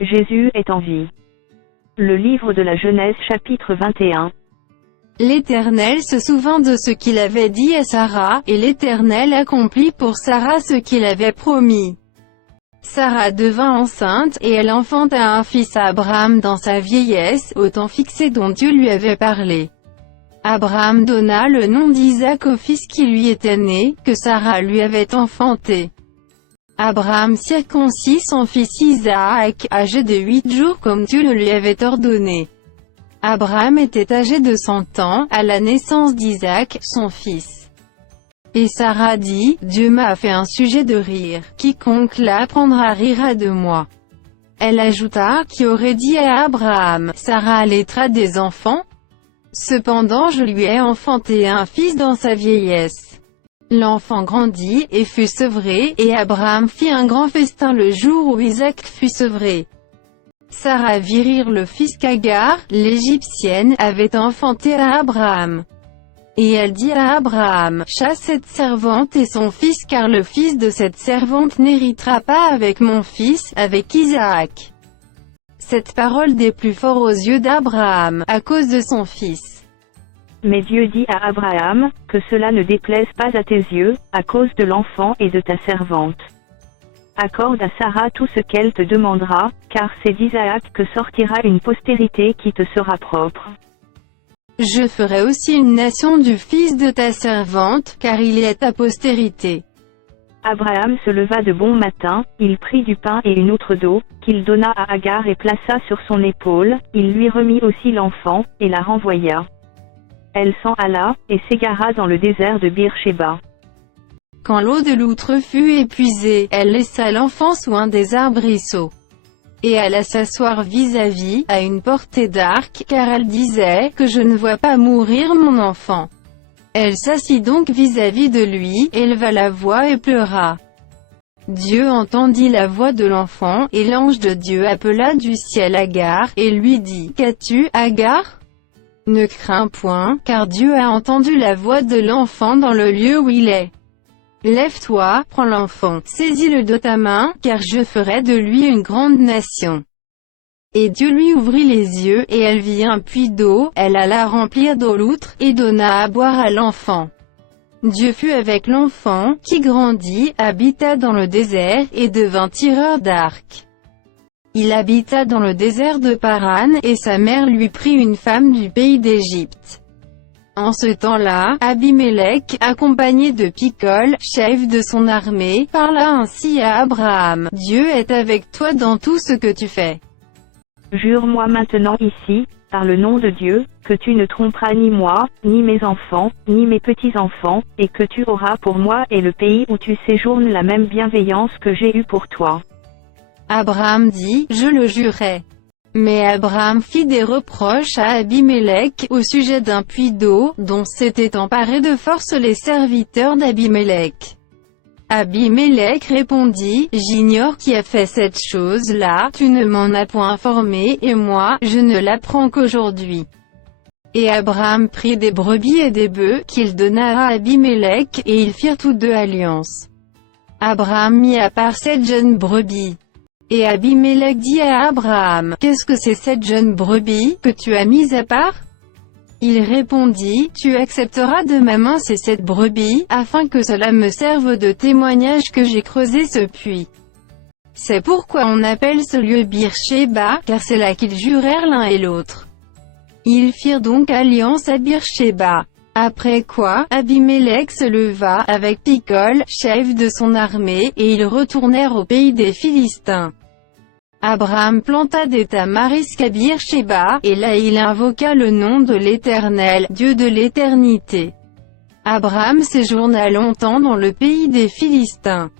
Jésus est en vie. Le livre de la Genèse chapitre 21. L'Éternel se souvint de ce qu'il avait dit à Sarah, et l'Éternel accomplit pour Sarah ce qu'il avait promis. Sarah devint enceinte, et elle enfanta un fils à Abraham dans sa vieillesse, au temps fixé dont Dieu lui avait parlé. Abraham donna le nom d'Isaac au fils qui lui était né, que Sarah lui avait enfanté. Abraham circoncit son fils Isaac, âgé de 8 jours comme Dieu le lui avait ordonné. Abraham était âgé de 100 ans, à la naissance d'Isaac, son fils. Et Sarah dit, Dieu m'a fait un sujet de rire, quiconque l'apprendra rira de moi. Elle ajouta, qui aurait dit à Abraham, Sarah allaitera des enfants? Cependant je lui ai enfanté un fils dans sa vieillesse. L'enfant grandit, et fut sevré, et Abraham fit un grand festin le jour où Isaac fut sevré. Sarah vit rire le fils qu'Agar, l'Égyptienne, avait enfanté à Abraham. Et elle dit à Abraham, chasse cette servante et son fils car le fils de cette servante n'héritera pas avec mon fils, avec Isaac. Cette parole déplut fort aux yeux d'Abraham, à cause de son fils. Mais Dieu dit à Abraham, que cela ne déplaise pas à tes yeux, à cause de l'enfant et de ta servante. Accorde à Sarah tout ce qu'elle te demandera, car c'est d'Isaac que sortira une postérité qui te sera propre. Je ferai aussi une nation du fils de ta servante, car il est ta postérité. Abraham se leva de bon matin, il prit du pain et une outre d'eau, qu'il donna à Agar et plaça sur son épaule, il lui remit aussi l'enfant, et la renvoya. Elle s'en alla, et s'égara dans le désert de Beer-Shéba. Quand l'eau de l'outre fut épuisée, elle laissa l'enfant sous un des arbrisseaux. Et alla s'asseoir vis-à-vis, à une portée d'arc, car elle disait, que je ne vois pas mourir mon enfant. Elle s'assit donc vis-à-vis de lui, éleva la voix et pleura. Dieu entendit la voix de l'enfant, et l'ange de Dieu appela du ciel Agar, et lui dit, qu'as-tu, Agar? Ne crains point, car Dieu a entendu la voix de l'enfant dans le lieu où il est. Lève-toi, prends l'enfant, saisis-le de ta main, car je ferai de lui une grande nation. Et Dieu lui ouvrit les yeux, et elle vit un puits d'eau, elle alla remplir d'eau l'outre, et donna à boire à l'enfant. Dieu fut avec l'enfant, qui grandit, habita dans le désert, et devint tireur d'arc. Il habita dans le désert de Paran, et sa mère lui prit une femme du pays d'Égypte. En ce temps-là, Abimélec, accompagné de Picol, chef de son armée, parla ainsi à Abraham, Dieu est avec toi dans tout ce que tu fais. Jure-moi maintenant ici, par le nom de Dieu, que tu ne tromperas ni moi, ni mes enfants, ni mes petits-enfants, et que tu auras pour moi et le pays où tu séjournes la même bienveillance que j'ai eue pour toi. Abraham dit, je le jurai. Mais Abraham fit des reproches à Abimélec, au sujet d'un puits d'eau, dont s'étaient emparés de force les serviteurs d'Abimélec. Abimélec répondit, j'ignore qui a fait cette chose-là, tu ne m'en as point informé, et moi, je ne l'apprends qu'aujourd'hui. Et Abraham prit des brebis et des bœufs, qu'il donna à Abimélec, et ils firent tous deux alliance. Abraham mit à part 7 jeunes brebis. Et Abimélec dit à Abraham, qu'est-ce que c'est cette jeune brebis, que tu as mise à part? Il répondit, tu accepteras de ma main ces 7 brebis, afin que cela me serve de témoignage que j'ai creusé ce puits. C'est pourquoi on appelle ce lieu Beer-Shéba, car c'est là qu'ils jurèrent l'un et l'autre. Ils firent donc alliance à Beer-Shéba. Après quoi, Abimélec se leva, avec Picol, chef de son armée, et ils retournèrent au pays des Philistins. Abraham planta des tamarisques à Beer-Shéba, et là il invoqua le nom de l'Éternel, Dieu de l'éternité. Abraham séjourna longtemps dans le pays des Philistins.